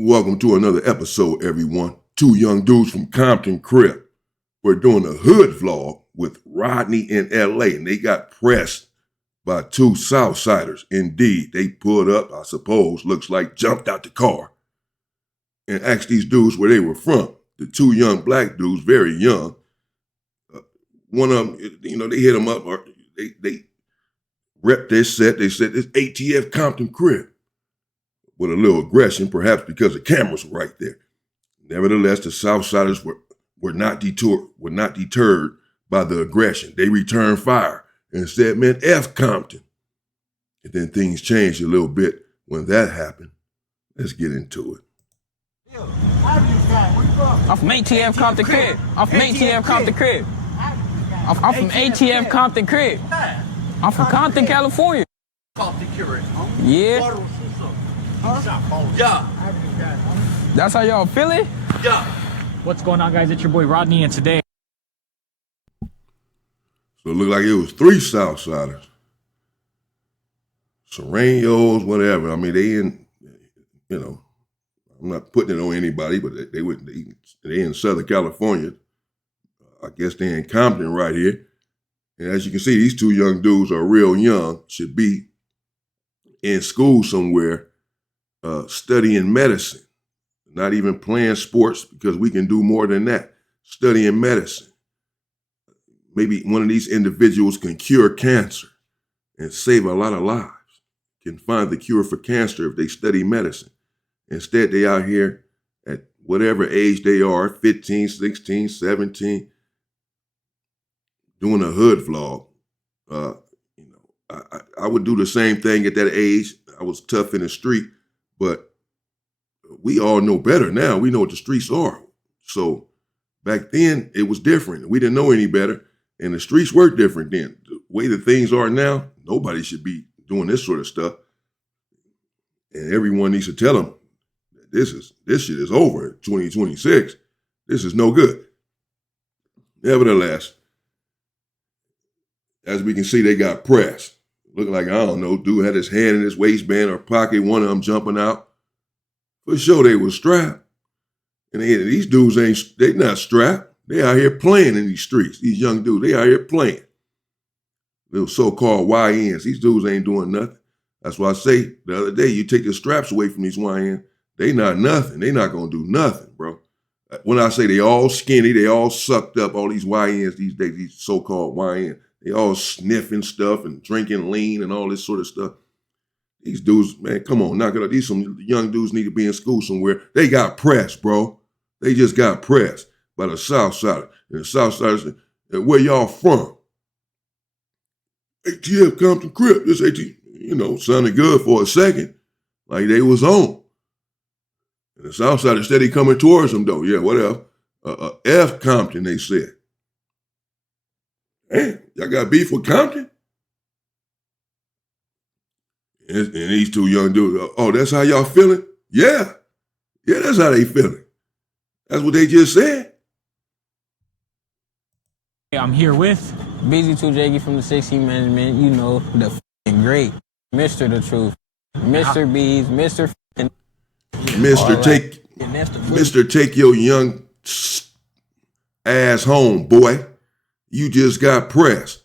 Welcome to another episode, everyone. Two young dudes from Compton, Crips. We're doing a hood vlog with Rodney in LA, and they got pressed by two Southsiders. Indeed, they pulled up, I suppose, looks like jumped out the car and asked these dudes where they were from. The two young black dudes, very young. One of them, they hit them up, or they repped their set. They said, "This ATF Compton Crips," with a little aggression, perhaps because the cameras were right there. Nevertheless, the Southsiders were not deterred by the aggression. They returned fire and said, "Man, F Compton." And then things changed a little bit when that happened. Let's get into it. I'm from ATF Compton Crips. I'm from ATF Compton Crips. I'm from ATF Compton Crips. I'm from Compton, California. Yeah. Yeah. That's how y'all feel it? Yeah. What's going on, guys? It's your boy Rodney, and today So it looked like it was three Southsiders. Serranos, whatever. I mean, I'm not putting it on anybody, but they in Southern California. I guess they're in Compton right here. And as you can see, these two young dudes are real young, should be in school somewhere, studying medicine, not even playing sports, because we can do more than that. Studying medicine. Maybe one of these individuals can cure cancer and save a lot of lives, can find the cure for cancer if they study medicine. Instead, they out here at whatever age they are, 15, 16, 17, doing a hood vlog. I would do the same thing at that age. I was tough in the street, but we all know better now. We know what the streets are. So back then, it was different. We didn't know any better, and the streets were different then. The way that things are now, nobody should be doing this sort of stuff. And everyone needs to tell them, this shit is over in 2026. This is no good. Nevertheless, as we can see, they got pressed. Looked like, I don't know, dude had his hand in his waistband or pocket, one of them jumping out. For sure they was strapped. And these dudes they not strapped. They out here playing in these streets. These young dudes, they out here playing. Little so-called YNs. These dudes ain't doing nothing. That's why I say the other day, you take the straps away from these YNs, they not nothing. They not gonna do nothing, bro. When I say they all skinny, they all sucked up, all these YNs these days, these so-called YNs. They all sniffing stuff and drinking lean and all this sort of stuff. These dudes, man, come on, knock it up. These some young dudes need to be in school somewhere. They got pressed, bro. They just got pressed by the Southsiders. And the Southsiders, where y'all from? ATF Compton Crips. This ATF, sounded good for a second, like they was on. And the Southsiders steady coming towards them, though. Yeah, whatever. F Compton, they said. Hey, y'all got beef with Compton? And these two young dudes, oh, that's how y'all feeling? Yeah. Yeah, that's how they feeling. That's what they just said. I'm here with BZ2Jiggy from the 16 Management, the f***ing great. Mr. The Truth. Mr. B's, Mr. f***ing... Mr. Take your young ass home, boy. You just got pressed.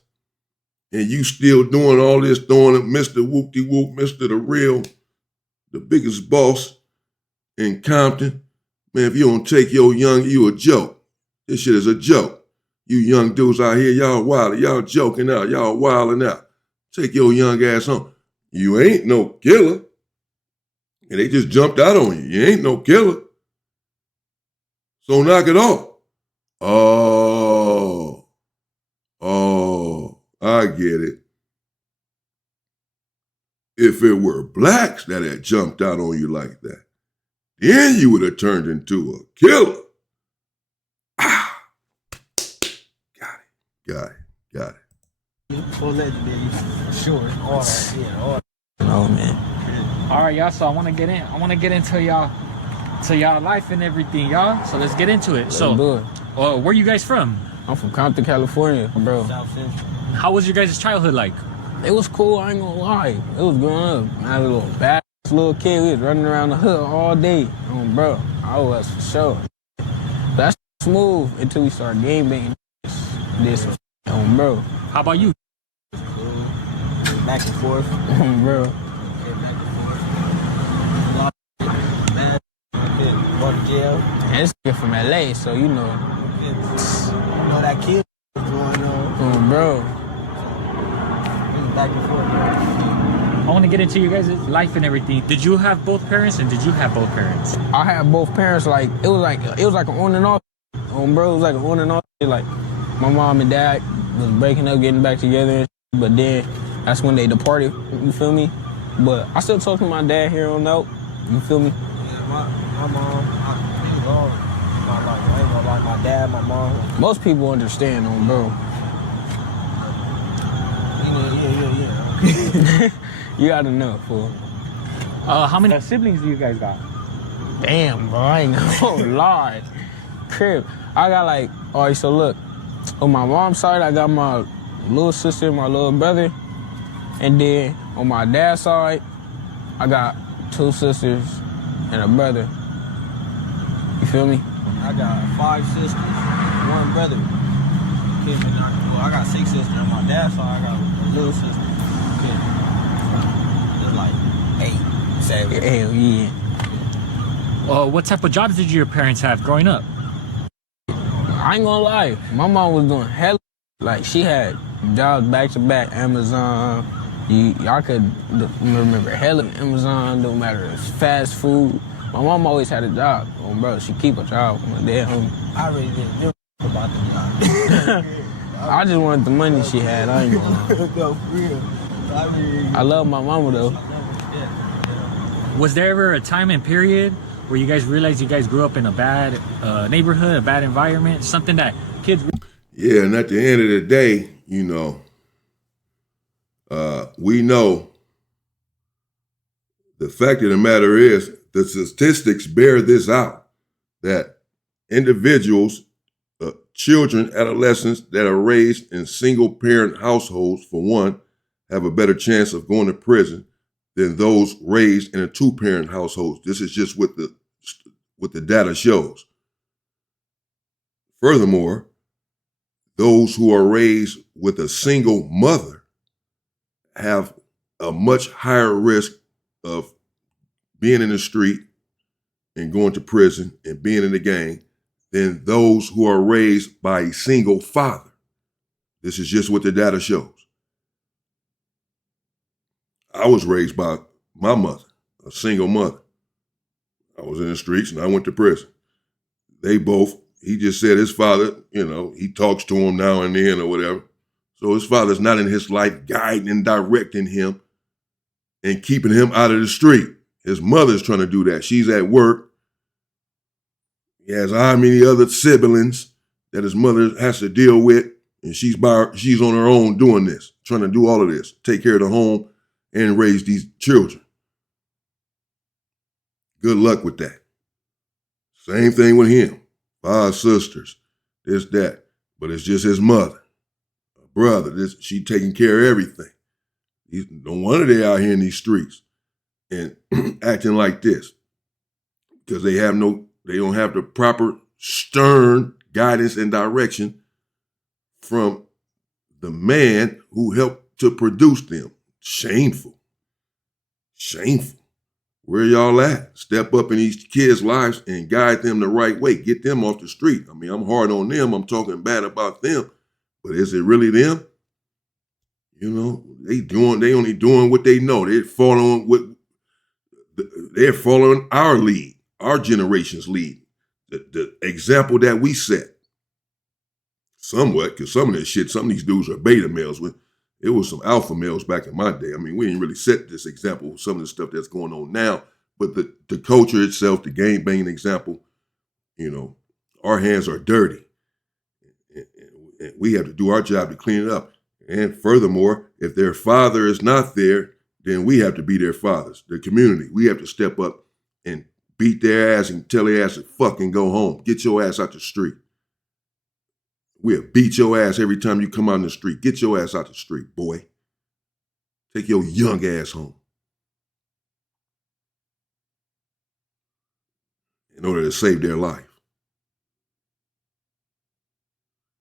And you still doing all this, throwing up Mr. Whoop-de-whoop, Mr. the biggest boss in Compton. Man, if you don't take your young, you a joke. This shit is a joke. You young dudes out here, y'all wildin', y'all joking out, y'all wildin' out. Take your young ass home. You ain't no killer. And they just jumped out on you. You ain't no killer. So knock it off. Oh, I get it. If it were blacks that had jumped out on you like that, then you would have turned into a killer. Ah. Got it. Full legendary, sure. All that, yeah, all that. Oh, man. all right, y'all. So I want to get into y'all life and everything, y'all. So let's get into it. So, where you guys from? I'm from Compton, California, bro. South Central. How was your guys' childhood like? It was cool, I ain't gonna lie. It was growing up. I had a little bad little kid, we was running around the hood all day. Bro, I was for sure. That's smooth until we started game banging. Did some bro. How about you? Cool. Back and forth. Bro. Yeah, back and forth. A lot of shit. Mad. Go to jail. And this nigga from LA, so you know. You know that kid was going on. Bro. We was back and forth. I want to get into you guys' life and everything. Did you have both parents, and did you have both parents? I had both parents. Like it was like an on and off. Bro, it was like an on and off. Like my mom and dad was breaking up, getting back together, and shit, but then that's when they departed. You feel me? But I still talk to my dad here on out. You feel me? Yeah, my mom, he long my life. I ain't gonna lie, my dad, my mom. Most people understand, bro. Yeah. You gotta know, fool. How many siblings do you guys got? Damn, bro, I ain't gonna lie. Crip, I got like, all right, so look, on my mom's side, I got my little sister, my little brother, and then on my dad's side, I got 2 sisters and a brother. You feel me? I got 5 sisters, 1 brother. I got 6 sisters on my dad's side. I got a little sister. It's like 8, 7. Hell yeah. What type of jobs did your parents have growing up? I ain't gonna lie, my mom was doing hella, like she had jobs back to back, Amazon. Y'all could remember hella Amazon, no matter if it's fast food. My mom always had a job. Bro, she keep a job. My dad, homie. I really didn't give a about the job. I just wanted the money she had. I ain't gonna lie. No, for real. I love my mama though. Was there ever a time and period where you guys realized you guys grew up in a bad neighborhood, a bad environment, something that kids... Yeah, and at the end of the day, you know, we know the fact of the matter is the statistics bear this out, that individuals, children, adolescents that are raised in single-parent households, for one, have a better chance of going to prison than those raised in a 2-parent household. This is just what the data shows. Furthermore, those who are raised with a single mother have a much higher risk of being in the street and going to prison and being in the gang than those who are raised by a single father. This is just what the data shows. I was raised by my mother, a single mother. I was in the streets and I went to prison. They both, he just said his father, you know, he talks to him now and then or whatever. So his father's not in his life guiding and directing him and keeping him out of the street. His mother's trying to do that. She's at work. He has how many other siblings that his mother has to deal with, and she's on her own doing this, trying to do all of this, take care of the home and raise these children. Good luck with that. Same thing with him. 5 sisters, this, that. But it's just his mother, a brother. She taking care of everything. No wonder they out here in these streets and acting like this, because they don't have the proper stern guidance and direction from the man who helped to produce them. Shameful. Shameful. Where y'all at? Step up in these kids' lives and guide them the right way. Get them off the street. I mean, I'm hard on them. I'm talking bad about them. But is it really them? You know, they only doing what they know. They're following our lead, our generation's lead. The example that we set. Somewhat, because some of these dudes are beta males. It was some alpha males back in my day. I mean, we didn't really set this example with some of the stuff that's going on now, but the culture itself, the gang banging example, you know, our hands are dirty. And we have to do our job to clean it up. And furthermore, if their father is not there, then we have to be their fathers, the community. We have to step up and beat their ass and tell their ass to fucking go home. Get your ass out the street. We'll beat your ass every time you come out in the street. Get your ass out the street, boy. Take your young ass home. in order to save their life.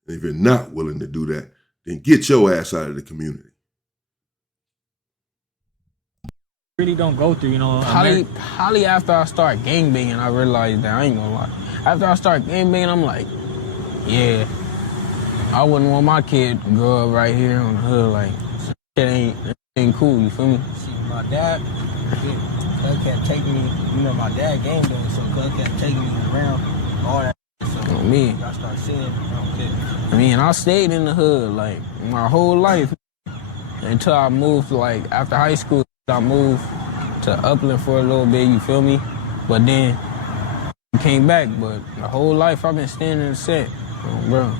And if you're not willing to do that, then get your ass out of the community. Really don't go through, you know. Probably after I start gangbanging, I realized that I ain't gonna lie. After I start gangbanging, I'm like, yeah, I wouldn't want my kid to grow up right here on the hood. Like, shit ain't cool, you feel me? See, my dad, cuz kept taking me, you know, my dad game doing, so cuz kept taking me around, all that. So Me. I start seeing, I don't care. I mean, I stayed in the hood, like, my whole life. Until I moved, like, after high school, I moved to Upland for a little bit, you feel me? But then, I came back, but the whole life I've been staying in the set. Oh, bro.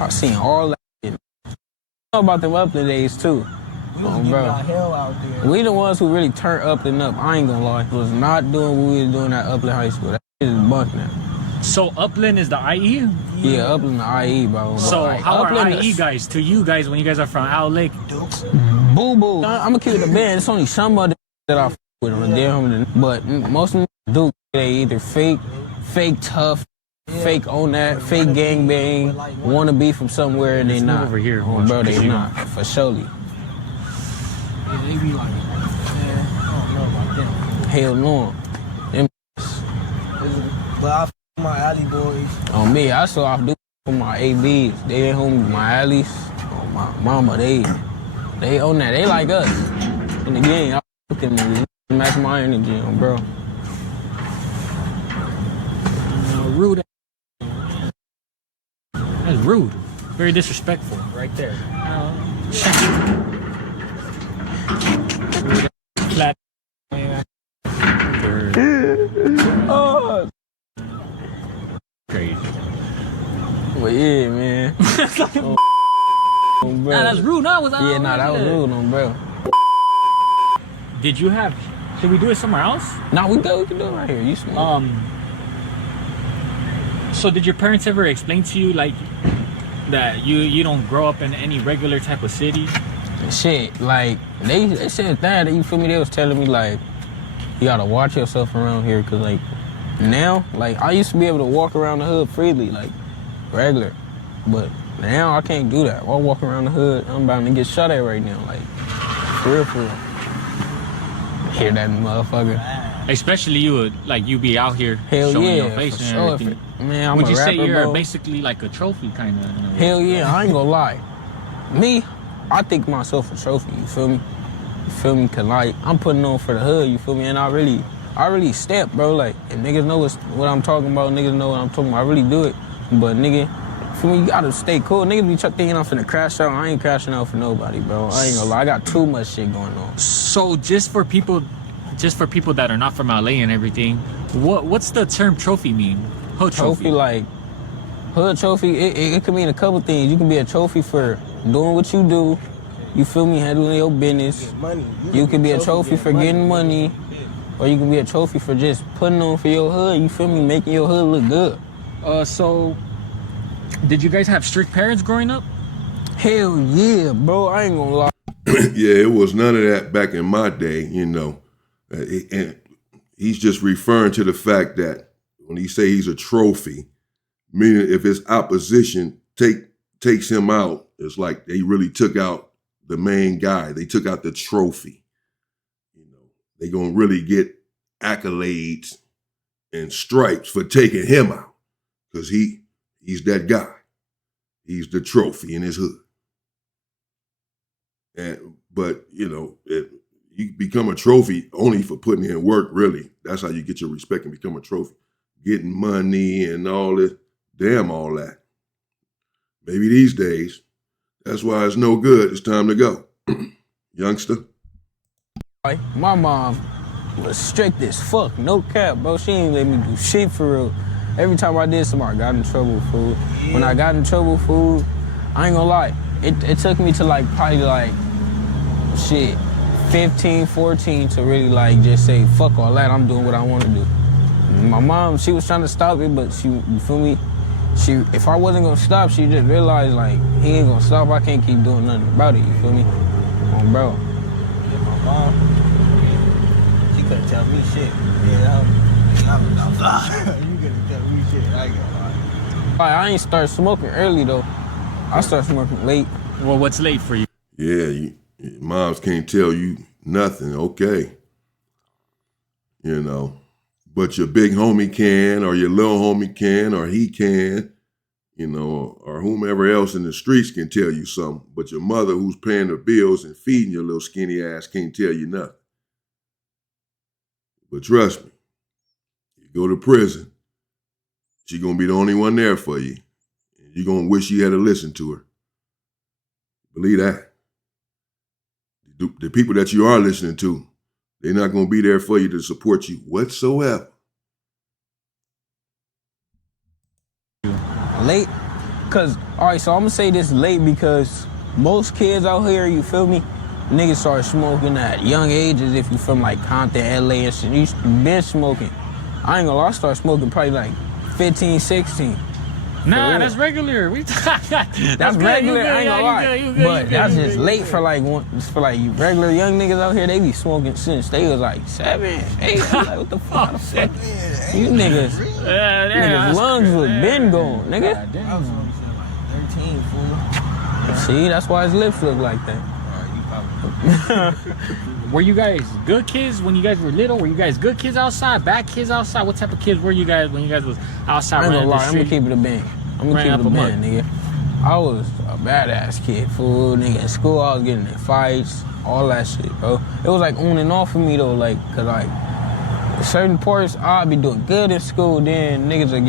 I seen all that shit. I know about them Upland days, too. We was getting our hell out there. We the ones who really turned Upland up, I ain't gonna lie. Was not doing what we was doing at Upland High School. That shit is bunk now. So Upland is the IE? Yeah, Upland the IE, bro. So like, how Upland are IE guys to you guys when you guys are from Owl Lake? Boo boo. I'm gonna keep it a band. It's only some of them that I f with on them, but most of them do. They either fake tough, fake on that, fake gangbang, wanna be from somewhere and they not. Over here, bro, they not for surely. Yeah, they be like, man, I don't know about them. Hell no. Them But I f my alley boys. on me, I saw I do for my ABs. They at home with my alleys. Oh, my mama, they own that. They like us. In the game, I f them niggas. Match my energy on, bro. Rude. That's rude. Very disrespectful. Right there. Flat. Oh. Crazy. Well, yeah, man. Oh, bro. Nah, that's rude. No, was Yeah, nah, that was rude on, bro. Did you have? Should we do it somewhere else? Nah, we can do it right here. You smart. So did your parents ever explain to you like that you don't grow up in any regular type of city? Shit, like they said that, you feel me? They was telling me like you gotta watch yourself around here, cause like now, like I used to be able to walk around the hood freely, like regular, but now I can't do that. While I walk around the hood, I'm about to get shot at right now, like for real. Hear that motherfucker? Especially you be out here Hell showing yeah, your face for and sure. everything. Man, I'm Would a you rapper, say you're bro. basically like a trophy kind of? Hell yeah, I ain't gonna lie. Me, I think myself a trophy, you feel me? You feel me? Cause like, I'm putting on for the hood, you feel me? And I really step, bro. Like, if niggas know what I'm talking about, niggas know what I'm talking about, I really do it. But nigga, for me, you gotta stay cool. Niggas be thinking I'm finna crash out. I ain't crashing out for nobody, bro. I ain't gonna lie, I got too much shit going on. So just for people that are not from LA and everything, what's the term trophy mean? Hood trophy. Like, hood trophy, it could mean a couple things. You can be a trophy for doing what you do, you feel me, handling your business. You can be a trophy for getting money, or you can be a trophy for just putting on for your hood, you feel me, making your hood look good. So, did you guys have strict parents growing up? Hell yeah, bro, I ain't gonna lie. Yeah, it was none of that back in my day, you know. And he's just referring to the fact that when he say he's a trophy, meaning if his opposition takes him out, it's like they really took out the main guy. They took out the trophy. You know, they gonna really get accolades and stripes for taking him out, because he's that guy. He's the trophy in his hood. But you know, you become a trophy only for putting in work, really. That's how you get your respect and become a trophy. Getting money and all this, damn all that. Maybe these days, that's why it's no good. It's time to go. Youngster. My mom was strict as fuck, no cap, bro. She ain't let me do shit for real. Every time I did something, I got in trouble with food. When I got in trouble with food, I ain't gonna lie, it took me to like probably like, shit, 15, 14 to really like just say, fuck all that, I'm doing what I want to do. My mom, she was trying to stop it, but she, you feel me? If I wasn't gonna stop, she just realized like, he ain't gonna stop, I can't keep doing nothing about it, you feel me? Bro. Yeah, my mom, she couldn't tell me shit. Yeah, I was outside. You couldn't tell me shit. I ain't gonna lie. I ain't start smoking early though. I started smoking late. Well, what's late for you? Yeah, moms can't tell you nothing, okay. You know, but your big homie can, or your little homie can, or he can, you know, or whomever else in the streets can tell you something. But your mother who's paying the bills and feeding your little skinny ass can't tell you nothing. But trust me, you go to prison, she gonna be the only one there for you. You're gonna wish you had to listen to her. Believe that. The people that you are listening to, they're not going to be there for you to support you whatsoever. Late? Cause, all right, so I'm gonna say this late because most kids out here, you feel me? Niggas start smoking at young ages if you from like Compton, LA and shit. You been smoking. I ain't gonna lie, I started smoking probably like 15, 16. Nah, that's regular. That's That's regular, I ain't gonna lie. But that's just late for like you regular young niggas out here. They be smoking since they was like 7, 8. Like, what the fuck? You niggas, niggas lungs was been going, nigga. I was on shit like 13, fool. See, that's why his lips look like that. Were you guys good kids when you guys were little? Were you guys good kids outside, bad kids outside? What type of kids were you guys when you guys was outside? I ain't running gonna the lie, I'm street? gonna keep it a band. I'm gonna keep it a band, nigga. I was a badass kid, fool, nigga. In school, I was getting in fights, all that shit, bro. It was like on and off for me though, like, cause like certain parts I'd be doing good in school, then niggas would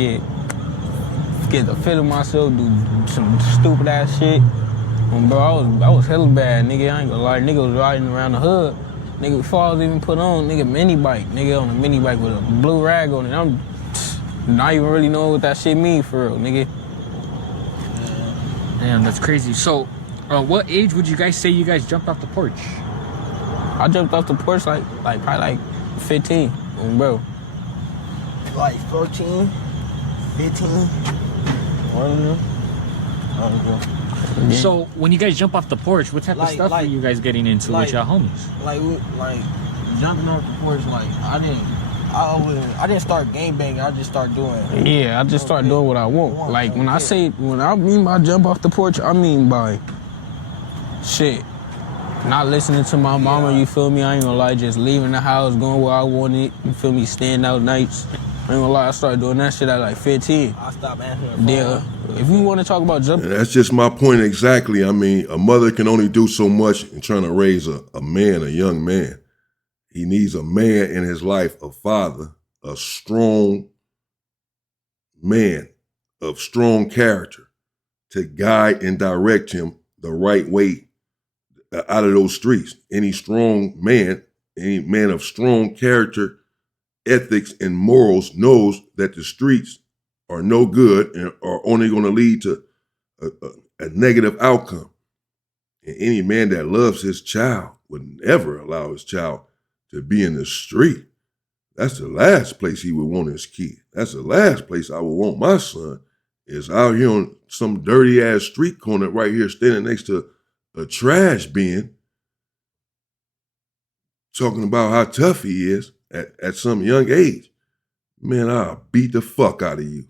get the fit of myself, do some stupid ass shit. Bro, I was hella bad, nigga. I ain't gonna lie, nigga was riding around the hood. Nigga, before I was even put on, nigga, mini bike. Nigga on a mini bike with a blue rag on it. I'm not even really knowing what that shit mean for real, nigga. Damn, that's crazy. So, what age would you guys say you guys jumped off the porch? I jumped off the porch like probably like 15, bro. Like 14, 15. One of them. I don't know. Yeah. So, when you guys jump off the porch, what type of stuff were you guys getting into with your homies? Like jumping off the porch. Like I didn't start gang banging. I just started doing. Yeah, I just started doing what I want. Like when I mean by jump off the porch, I mean by shit. Not listening to my mama, you feel me? I ain't gonna lie, just leaving the house, going where I wanted, you feel me? Staying out nights. I ain't gonna lie, I started doing that shit at like 15. I stopped answering. Yeah, if you want to talk about jumping. And that's just my point exactly. I mean, a mother can only do so much in trying to raise a young man. He needs a man in his life, a father, a strong man of strong character to guide and direct him the right way out of those streets. Any strong man, any man of strong character, ethics, and morals knows that the streets are no good and are only going to lead to a negative outcome. And any man that loves his child would never allow his child to be in the street. That's the last place he would want his kid. That's the last place I would want my son, is out here on some dirty ass street corner right here standing next to a trash bin talking about how tough he is at some young age. Man, I'll beat the fuck out of you.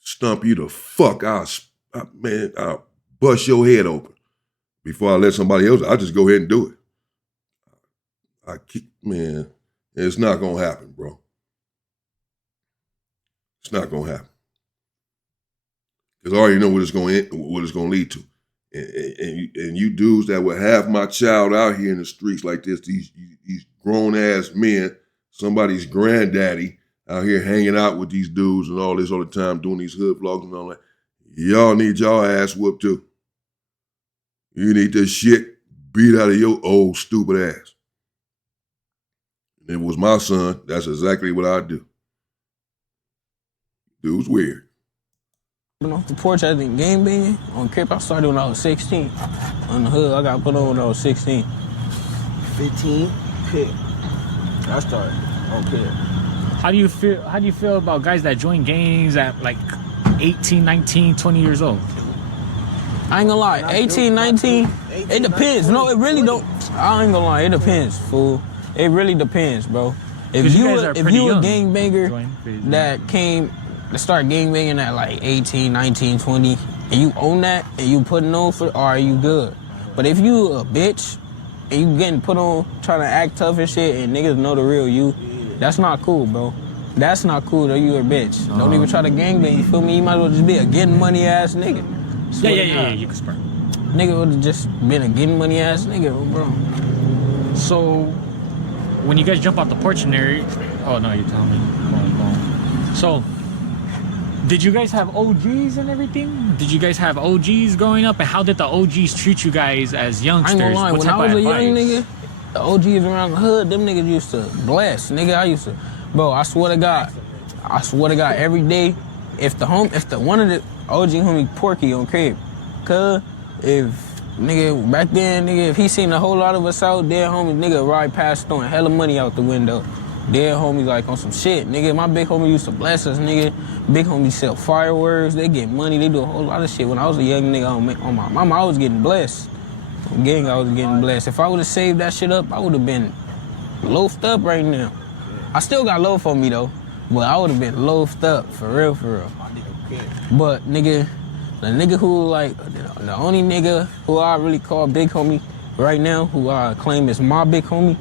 Stump you the fuck out. I'll bust your head open. Before I let somebody else, I'll just go ahead and do it. It's not gonna happen, bro. It's not gonna happen. Because I already know what it's gonna lead to. And you dudes that would have my child out here in the streets like this, these grown ass men, somebody's granddaddy out here hanging out with these dudes and all this all the time, doing these hood vlogs and all that. Y'all need y'all ass whooped too. You need this shit beat out of your old stupid ass. And if it was my son, that's exactly what I'd do. Dude's weird. Off the porch, I think game banging on Crips. I started when I was 16. On the hood, I got put on when I was 16. 15, pit. I started on pit. How do you feel about guys that join gangs at like 18, 19, 20 years old? I ain't gonna lie, 18, 19, it depends. No, it really don't. I ain't gonna lie, it depends, fool. It really depends, bro. If you you guys a, are if pretty you a young. gangbanger that came to start gangbanging at like 18, 19, 20, and you own that and you putting on for, are you good? But if you a bitch and you getting put on trying to act tough and shit and niggas know the real you, that's not cool, bro. That's not cool, though. You a bitch. Don't even try to gangbang, you feel me? You might as well just be a getting money ass nigga. Yeah. You can spark. Nigga would have just been a getting money ass nigga, bro. So, when you guys jump out the porch and oh no, you tell me. Go on. So, did you guys have OGs and everything? Did you guys have OGs growing up? And how did the OGs treat you guys as youngsters? I ain't gonna lie, What when type I was of a young advice? nigga, the OGs around the hood, them niggas used to bless. Nigga, I used to, bro, I swear to God, every day, if one of the OG homie Porky on crib, cuz if nigga back then, nigga, if he seen a whole lot of us out there, homie, nigga ride past throwing hella money out the window. Dead homies like on some shit, nigga. My big homie used to bless us, nigga. Big homie sell fireworks, they get money, they do a whole lot of shit. When I was a young nigga on my mama, I was getting blessed. On gang, I was getting blessed. If I would've saved that shit up, I would've been loafed up right now. I still got loaf on me though, but I would've been loafed up, for real, for real. But nigga, the nigga who like, the only nigga who I really call big homie right now, who I claim is my big homie,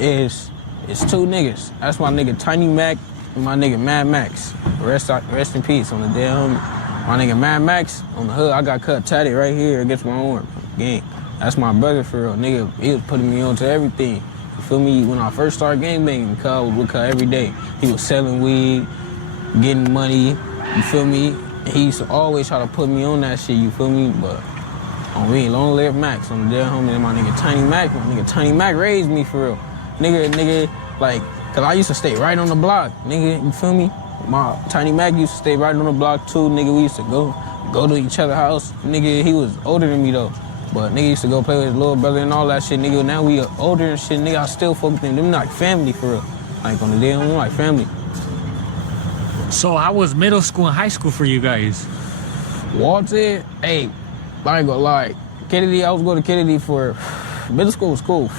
is two niggas. That's my nigga Tiny Mac and my nigga Mad Max. Rest in peace on the dead homie. My nigga Mad Max on the hood, I got cut tatted right here against my arm. Gang. That's my brother for real. Nigga, he was putting me on to everything. You feel me? When I first started gangbanging, cuz I was with cuz every day. He was selling weed, getting money, you feel me? He used to always try to put me on that shit, you feel me? But on me, long live Max, on the dead homie, and my nigga Tiny Mac. My nigga Tiny Mac raised me for real. Nigga, like, cause I used to stay right on the block, nigga, you feel me? My Tiny Mac used to stay right on the block too, nigga. We used to go to each other's house. Nigga, he was older than me though. But nigga used to go play with his little brother and all that shit, nigga. Now we older and shit, nigga. I still fuck with them. Them like family for real. Like on the day, I'm like family. So how was middle school and high school for you guys? Walton, hey, I ain't gonna lie. Kennedy, I was going to Kennedy for, middle school was cool.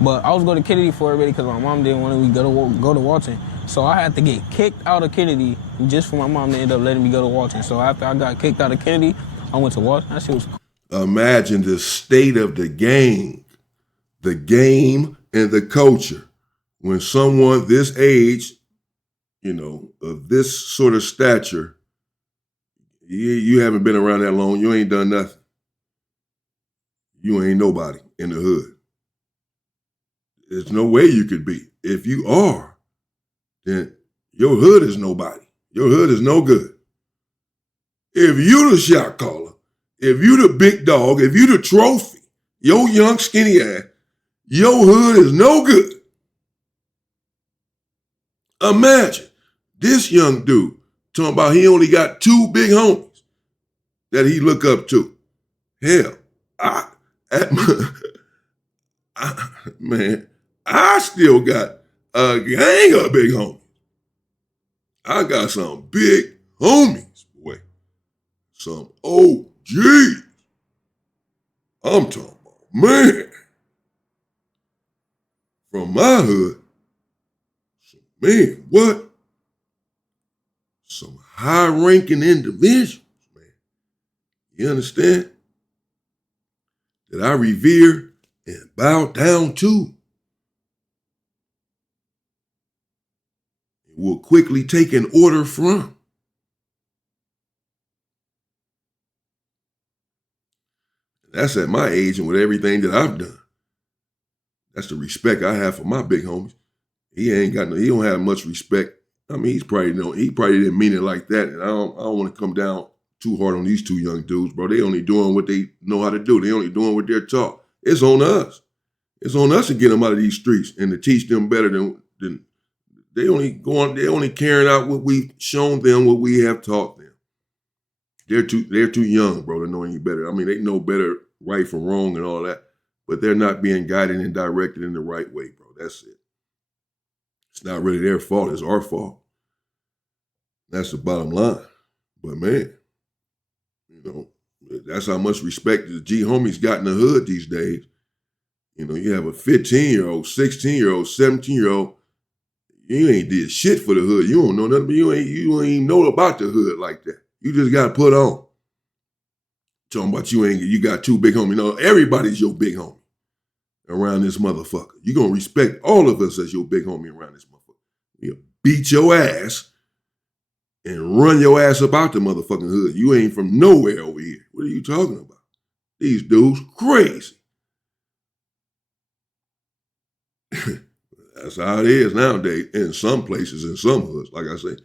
But I was going to Kennedy for it really because my mom didn't want me to go to Walton. So I had to get kicked out of Kennedy just for my mom to end up letting me go to Walton. So after I got kicked out of Kennedy, I went to Walton. That shit was cool. Imagine the state of the game and the culture. When someone this age, of this sort of stature, you haven't been around that long, you ain't done nothing. You ain't nobody in the hood. There's no way you could be. If you are, then your hood is nobody. Your hood is no good. If you the shot caller, if you the big dog, if you the trophy, your young skinny ass, your hood is no good. Imagine this young dude talking about he only got 2 big homies that he look up to. Hell, I still got a gang of big homies. I got some big homies, boy. Some OGs. I'm talking about, man. From my hood, man, what? Some high-ranking individuals, man. You understand? That I revere and bow down to. Will quickly take an order from. That's at my age and with everything that I've done. That's the respect I have for my big homies. He don't have much respect. I mean, he probably didn't mean it like that. And I don't want to come down too hard on these 2 young dudes, bro. They only doing what they know how to do. They only doing what they're taught. It's on us. It's on us to get them out of these streets and to teach them better than they only carrying out what we've shown them, what we have taught them. They're too young, bro, to know any better. I mean, they know better right from wrong and all that, but they're not being guided and directed in the right way, bro. That's it. It's not really their fault. It's our fault. That's the bottom line. But man, that's how much respect the G homies got in the hood these days. You have a 15-year-old, 16-year-old, 17-year-old. You ain't did shit for the hood. You don't know nothing, but you ain't even know about the hood like that. You just got put on. Talking about you got two big homies. No, everybody's your big homie around this motherfucker. You gonna respect all of us as your big homie around this motherfucker. You beat your ass and run your ass up out the motherfucking hood. You ain't from nowhere over here. What are you talking about? These dudes crazy. That's how it is nowadays in some places, in some hoods. Like I say,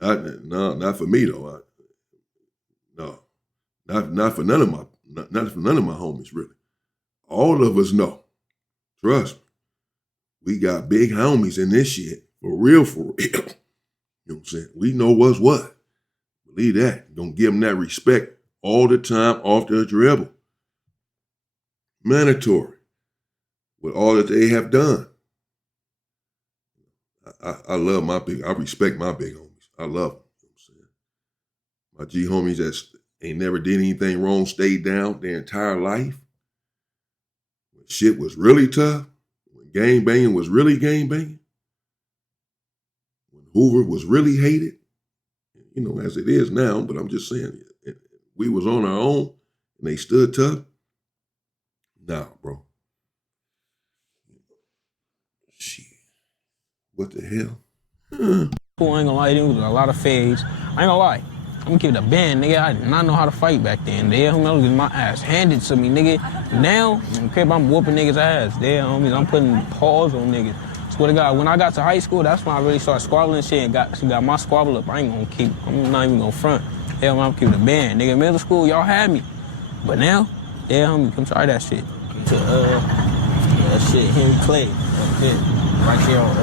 not for me though. Not for none of my homies really. All of us know. Trust me. We got big homies in this shit for real, for real. You know what I'm saying? We know what's what. Believe that. Don't give them that respect all the time off the dribble. Mandatory. With all that they have done. I love I respect my big homies. I love them. You know what I'm saying? My G homies that ain't never did anything wrong, stayed down their entire life. When shit was really tough, when gang banging was really gang banging, when Hoover was really hated, you know, as it is now, but I'm just saying, we was on our own and they stood tough. Nah, bro. Shit. What the hell? Cool, I ain't gonna lie, there was a lot of fades. I ain't gonna lie. I'm gonna keep it a band, nigga. I did not know how to fight back then. Damn, I was getting my ass handed to me, nigga. Now, I'm whooping niggas' ass. Damn, homies, I'm putting paws on niggas. Swear to God, when I got to high school, that's when I really started squabbling shit and got my squabble up. I'm not even gonna front. Damn, I'm keeping a band, nigga. Middle school, y'all had me. But now, yeah, homie, come try that shit. To that shit, Henry Clay. Right here on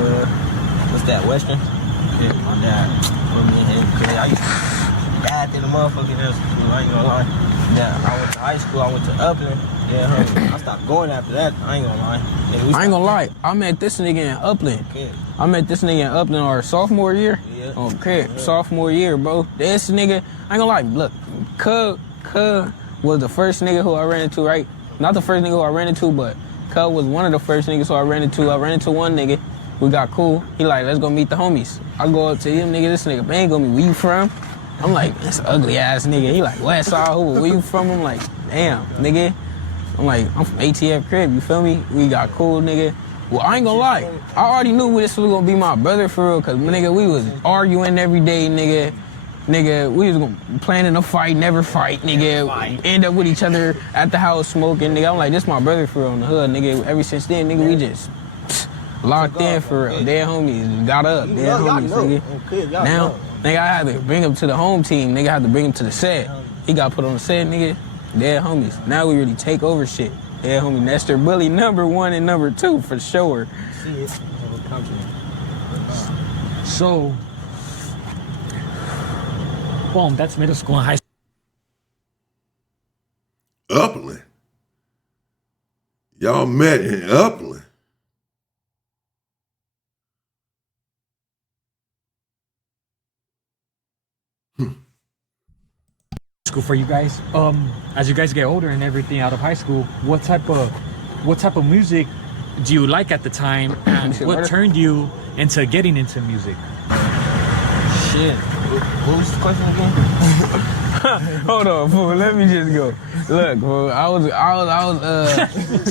what's that, Western? Yeah, my dad. Me and Henry Clay. I used to bad in the motherfucking ass school, I ain't gonna lie. Yeah, I went to high school, I went to Upland. Yeah, homie. I stopped going after that, I ain't gonna lie. Yeah, I ain't gonna lie, I met this nigga in Upland. Yeah. I met this nigga in Upland our sophomore year. Yeah. On Crips, sophomore year, bro. This nigga, I ain't gonna lie, look, Cub was the first nigga who I ran into, right? Not the first nigga who I ran into, but Cub was one of the first niggas who I ran into. I ran into one nigga. We got cool. He like, let's go meet the homies. I go up to him, nigga, this nigga bang on me. Where you from? I'm like, that's an ugly ass nigga. He like, West Side, where you from? I'm like, damn, nigga. I'm like, I'm from ATF Crib, you feel me? We got cool, nigga. Well, I ain't gonna lie. I already knew this was gonna be my brother for real, cause nigga, we was arguing every day, nigga. Nigga, we was planning a fight, never fight, nigga. End up with each other at the house smoking, nigga. I'm like, this my brother for real in the hood, nigga. Ever since then, nigga, we just locked in for real. Dead homies, got up, dead homies, nigga. Now, nigga, I had to bring him to the home team, nigga. I had to bring him to the set. He got put on the set, nigga. Dead homies. Now we really take over shit. Dead homie Nestor Bully, #1 and #2 for sure. So, boom, that's middle school and high school. Upland. Y'all met in Upland. School for you guys. As you guys get older and everything out of high school, what type of music do you like at the time, and what turned you into getting into music? Shit. What was the question again? Hold on, fool. Let me just go. Look, fool. I was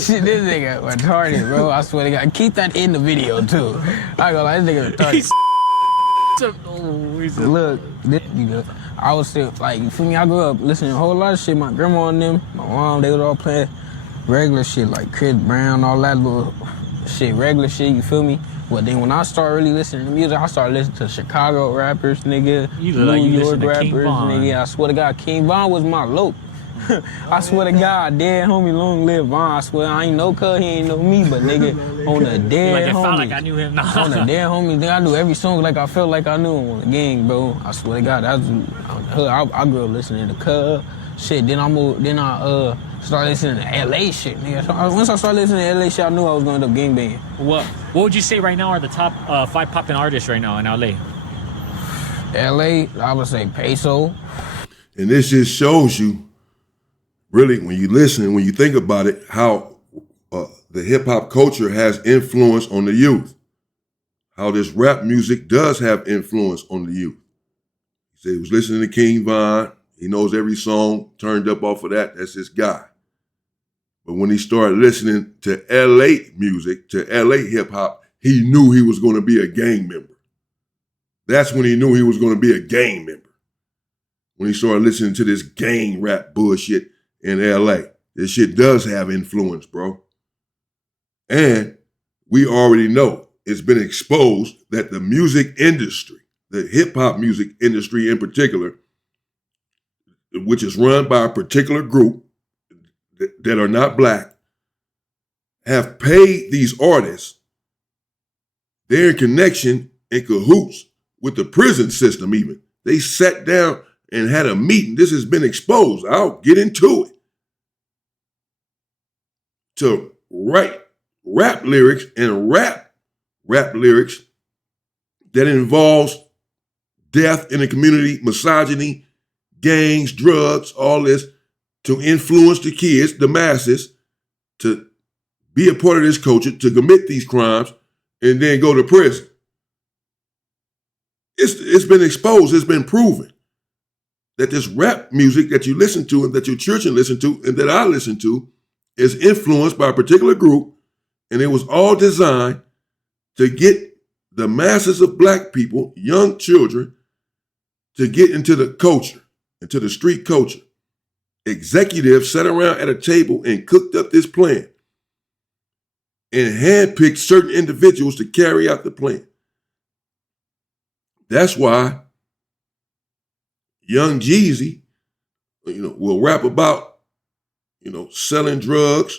shit, this nigga retarded, bro. I swear to God. Keep that in the video, too. I ain't gonna lie, this nigga retarded. Look, this nigga, I was still, like, you feel me? I grew up listening to a whole lot of shit. My grandma and them, my mom, they was all playing regular shit, like Chris Brown, all that little shit, regular shit, you feel me? But then when I started really listening to music, I started listening to Chicago rappers, nigga, New York rappers, nigga. I swear to God, King Von was my lope. I swear to God, dead homie, long live Von. I swear I ain't know cuz, he ain't know me, but nigga, on the dead like, it homies. felt like I knew him. Nah. On the dead homies, nigga, I knew every song like I felt like I knew him on the gang, bro. I swear to God, I grew up listening to cuz, shit. Then I started listening to LA shit, nigga. So once I started listening to LA shit, I knew I was gonna end up gangbanging. What would you say right now are the top 5 popping artists right now in LA? LA, I would say Peso. And this just shows you, really, when you listen, when you think about it, how the hip hop culture has influence on the youth. how this rap music does have influence on the youth. He said he was listening to King Von. He knows every song, turned up off of that. That's his guy. But when he started listening to LA music, to LA hip hop, he knew he was going to be a gang member. That's when he knew he was going to be a gang member. When he started listening to this gang rap bullshit in LA. This shit does have influence, bro. And we already know it's been exposed that the music industry, the hip hop music industry in particular, which is run by a particular group that are not black, have paid these artists. They're in connection, in cahoots with the prison system even. They sat down and had a meeting. This has been exposed. I'll get into it. To write rap lyrics and rap lyrics that involves death in the community, misogyny, gangs, drugs, all this, to influence the kids, the masses, to be a part of this culture, to commit these crimes, and then go to prison. It's been exposed, it's been proven that this rap music that you listen to and that your children listen to and that I listen to is influenced by a particular group, and it was all designed to get the masses of black people, young children, to get into the culture, into the street culture. Executives sat around at a table and cooked up this plan and handpicked certain individuals to carry out the plan. That's why Young Jeezy, will rap about, selling drugs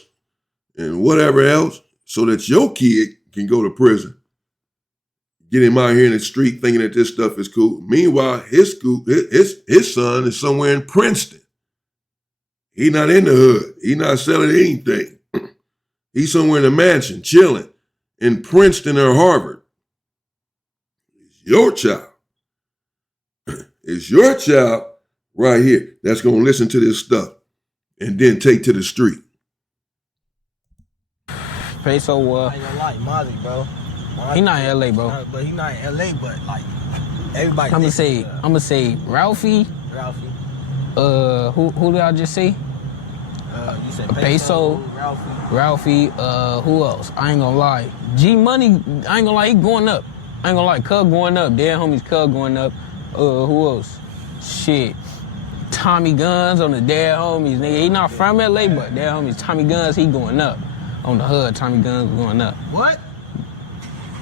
and whatever else so that your kid can go to prison. Get him out here in the street thinking that this stuff is cool. Meanwhile, his son is somewhere in Princeton. He not in the hood. He not selling anything. He's somewhere in a mansion, chilling in Princeton or Harvard. It's your child. It's your child right here that's going to listen to this stuff and then take to the street. Peso, I ain't gonna lie, Molly, bro. he not in LA, bro. But he not in LA, but like everybody. I'm gonna say Ralphie. Who did I just say? You said Peso, Ralphie. Who else? I ain't gonna lie. G Money. I ain't gonna lie. He going up. I ain't gonna lie. Cub going up. Dead homies. Cub going up. Who else? Shit. Tommy Guns on the Dead Homies, nigga. He not from LA, but Dead Homies. Tommy Guns, he going up. On the hood, Tommy Guns going up. What?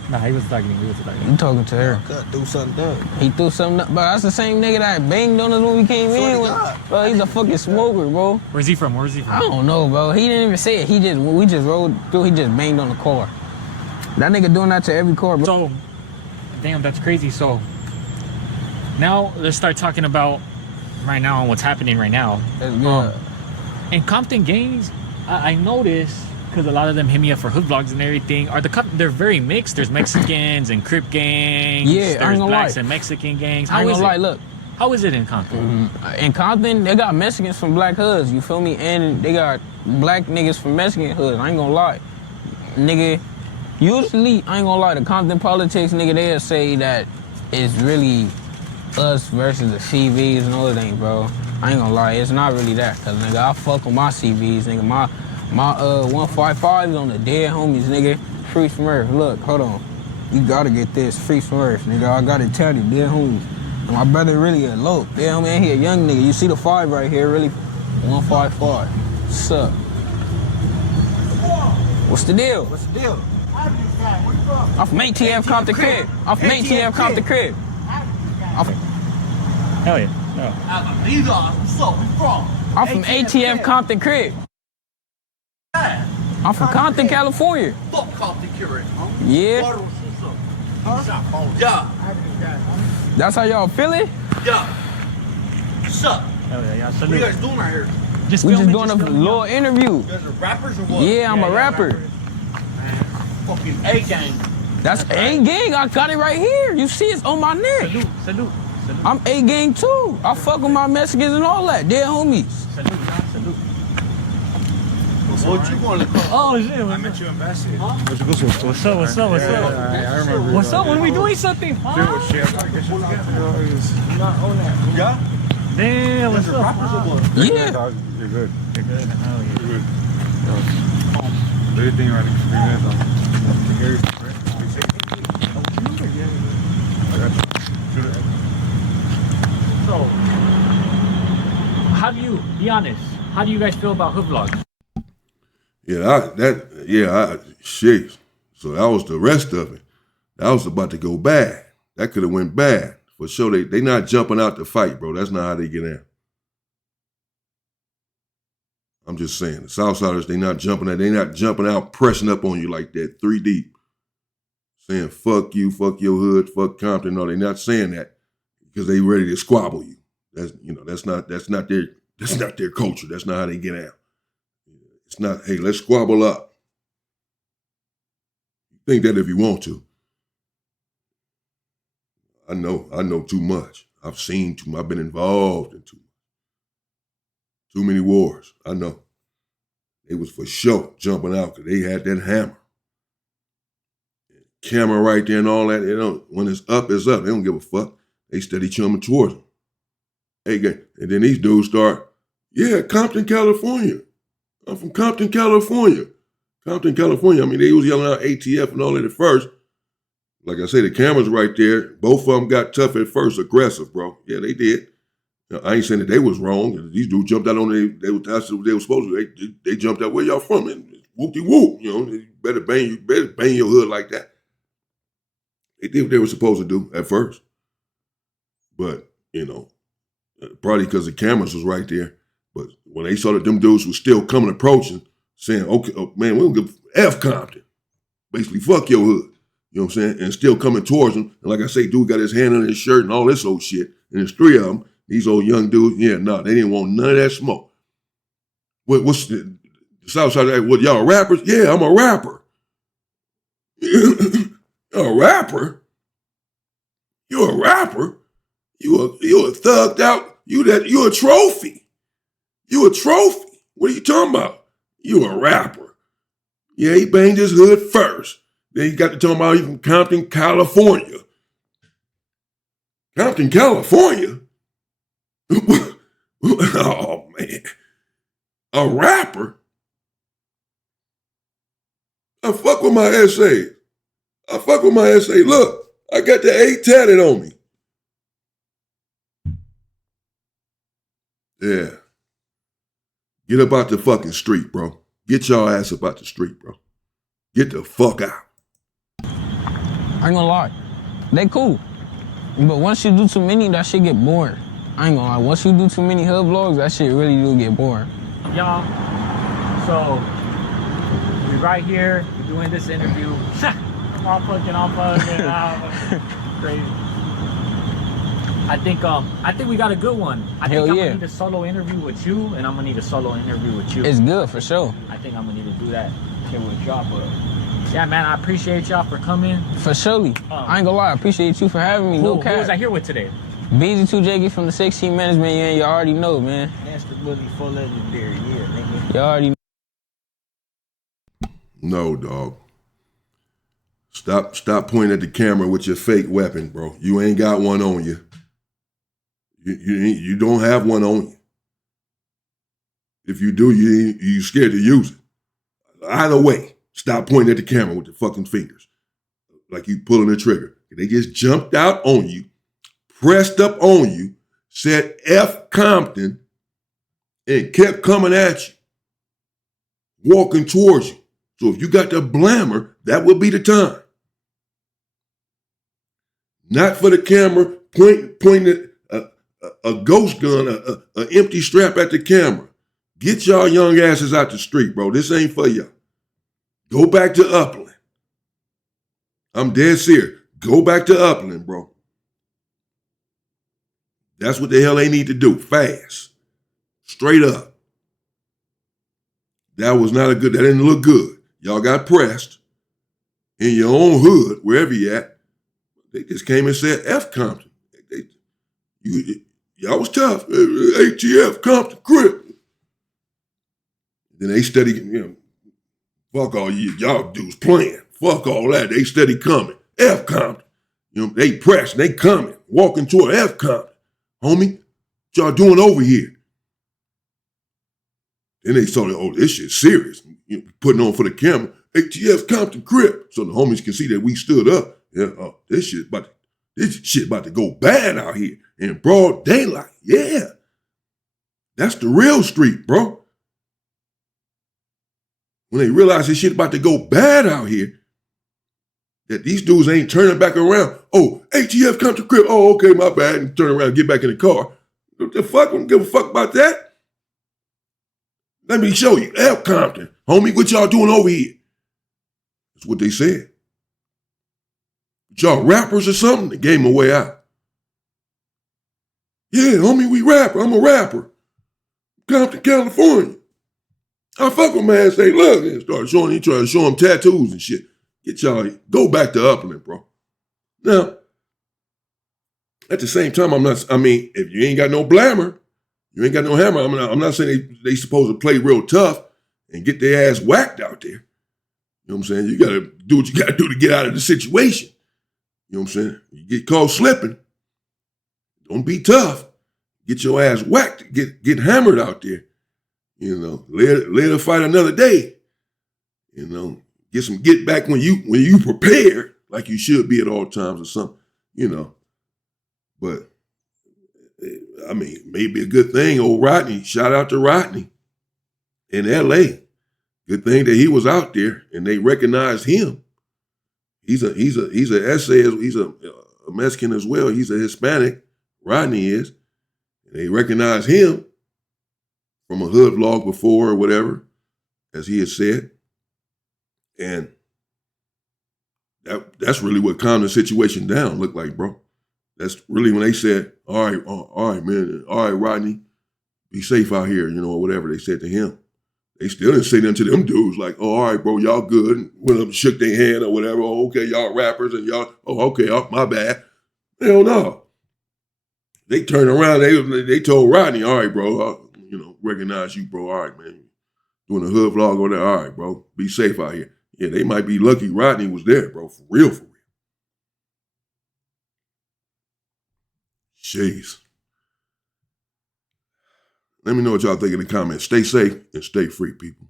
Nah, he was talking. You talking to her? Threw something up. He threw something up. Bro, that's the same nigga that banged on us when we came in with. Bro, he's a fucking smoker, bro. Where's he from? I don't know, bro. He didn't even say it. We just rode through. He just banged on the car. That nigga doing that to every car, bro. So, damn, that's crazy. So, now let's start talking about right now what's happening right now. In Compton gangs, I noticed, because a lot of them hit me up for hood vlogs and everything, they're very mixed. There's Mexicans and Crip gangs. Yeah, there's blacks and Mexican gangs. I ain't gonna lie, look. How is it in Compton? In Compton, they got Mexicans from black hoods, you feel me? And they got black niggas from Mexican hoods. I ain't gonna lie. Nigga, usually, I ain't gonna lie, the Compton politics, nigga, they'll say that it's really us versus the CVs and all that ain't, bro. I ain't gonna lie, it's not really that, cause nigga, I fuck with my CVs, nigga. My 155 is on the Dead Homies, nigga. Free from Earth. Look, hold on. You gotta get this. Free from Earth, nigga. I gotta tell you, Dead Homies. And my brother really a low. Dead Homie ain't he a young nigga. You see the 5 right here, really? 155. What's up? What's the deal? What's the deal? I'm from ATF Compton Crip. I'm from ATF Compton Crip. Hell yeah. I'm from ATF Compton Crip. I'm from Compton, California. Fuck Compton, huh? Yeah. Yeah. That's how y'all feel it? Yeah. What's up? Hell yeah. What are you guys doing right here? We just doing a little interview. You guys are rappers or what? Yeah, I'm a rapper. Fucking A-gang. That's A-gang. I got it right here. You see it's on my neck. Salute. I'm A-gang too. I fuck with my Mexicans and all that. Dead homies. Salute. What you want to call? Oh shit. I met you in Bassett. What's up? I remember What's up? When are we doing something? Not on that. Yeah? Damn, what's up? Yeah. You're good. You're good. Hell yeah. You're good. Everything right. So, how do you be honest? How do you guys feel about hood vlogs? Shit. So that was the rest of it. That was about to go bad. That could have went bad. For sure, they not jumping out to fight, bro. That's not how they get in. I'm just saying, the Southsiders, they not jumping out, pressing up on you like that, 3 deep. Saying, fuck you, fuck your hood, fuck Compton. No, they not saying that because they ready to squabble you. That's not their culture. That's not how they get out. It's not, hey, let's squabble up. Think that if you want to. I know too much. I've seen too much. I've been involved in too much. Too many wars. I know. They was for sure jumping out because they had that hammer. Camera right there and all that. When it's up, it's up. They don't give a fuck. They steady chumming towards them. Hey, and then these dudes start, yeah, Compton, California. I'm from Compton, California. Compton, California. I mean, they was yelling out ATF and all that at first. Like I say, the camera's right there. Both of them got tough at first, aggressive, bro. Yeah, they did. Now, I ain't saying that they was wrong. These dudes jumped out on that's what they were supposed to. They jumped out. Where y'all from? And whoop-de-whoop. You better bang your hood like that. They did what they were supposed to do at first. But, probably because the cameras was right there. But when they saw that them dudes was still approaching, saying, okay, man, we don't give F Compton. Basically, fuck your hood. You know what I'm saying? And still coming towards them. And like I say, dude got his hand on his shirt and all this old shit. And there's 3 of them. These old young dudes, they didn't want none of that smoke. What's the Southside? What, y'all rappers? Yeah, I'm a rapper. A rapper? You're a rapper? You a thugged out? You a trophy? You a trophy? What are you talking about? You a rapper? Yeah, he banged his hood first. Then he got to talking about he from Compton, California. Compton, California? Oh man, a rapper? I fuck with my essay. Look, I got the 8 tatted on me. Yeah. Get up out the fucking street, bro. Get your ass up out the street, bro. Get the fuck out. I ain't gonna lie. They cool. But once you do too many, that shit get boring. I ain't gonna lie. Once you do too many hood vlogs, that shit really do get boring. Y'all, so we're right here, we're doing this interview. all fucking crazy. I think we got a good one. I think I'm gonna need a solo interview with you, and I'm gonna need a solo interview with you. It's good for sure. I think I'm gonna need to do that here with y'all, but yeah, man, I appreciate y'all for coming. For surely. I ain't gonna lie, I appreciate you for having me. Who was I here with today? BZ2Jakey from the 16 Management, yeah, you already know, man. Master Bully for legendary, yeah, nigga. You already know. No, dog. Stop pointing at the camera with your fake weapon, bro. You ain't got one on you. You don't have one on you. If you do, you scared to use it. Either way, stop pointing at the camera with the fucking fingers. Like you pulling the trigger. They just jumped out on you, pressed up on you, said F Compton, and kept coming at you, walking towards you. So if you got the blammer, that would be the time. Not for the camera, pointing a ghost gun, an empty strap at the camera. Get y'all young asses out the street, bro. This ain't for y'all. Go back to Upland. I'm dead serious. Go back to Upland, bro. That's what the hell they need to do, fast. Straight up. That didn't look good. Y'all got pressed in your own hood, wherever you at. They just came and said F Compton. Y'all was tough. ATF, Compton, Crips. Then they steady, fuck all y'all dudes playing. Fuck all that. They steady coming. F Compton. You know, they pressed, they coming, walking toward F Compton. Homie, what y'all doing over here? Then they saw that, oh, this shit's serious. You know, putting on for the camera, ATF Compton Crip. So the homies can see that we stood up. Yeah, this shit about to go bad out here in broad daylight. Yeah. That's the real street, bro. When they realize this shit about to go bad out here, that these dudes ain't turning back around. Oh, ATF Compton Crip. Oh, okay, my bad. And turn around and get back in the car. What the fuck? I don't give a fuck about that. Let me show you. F Compton. Homie, what y'all doing over here? That's what they said. Y'all rappers or something? They gave them a way out. Yeah, homie, we rapper. I'm a rapper. Compton, California. I fuck with man, say, look, and start showing, he trying to show him tattoos and shit. Get y'all, go back to Upland, bro. Now, at the same time, if you ain't got no blammer, you ain't got no hammer, I'm not saying they supposed to play real tough and get their ass whacked out there. You know what I'm saying? You got to do what you got to do to get out of the situation. You know what I'm saying? You get caught slipping. Don't be tough. Get your ass whacked. Get hammered out there. You know, let her fight another day. You know, get back when you prepared, like you should be at all times or something. You know, but I mean, maybe a good thing. Old Rodney, shout out to Rodney in L.A. Good thing that he was out there and they recognized him. He's a essay. He's a Mexican as well. He's a Hispanic. Rodney is. And they recognize him from a hood vlog before or whatever, as he has said. And that's really what calmed the situation down, looked like, bro. That's really when they said, all right, man, all right, Rodney, be safe out here, you know, or whatever they said to him. They still didn't say nothing to them dudes like, oh, all right, bro, y'all good. And went up and shook their hand or whatever. Oh, okay, y'all rappers and y'all, oh, okay, my bad. Hell no. They turned around, they told Rodney, all right, bro, recognize you, bro. All right, man. Doing a hood vlog over there. All right, bro. Be safe out here. Yeah, they might be lucky Rodney was there, bro. For real, for real. Jeez. Let me know what y'all think in the comments. Stay safe and stay free, people.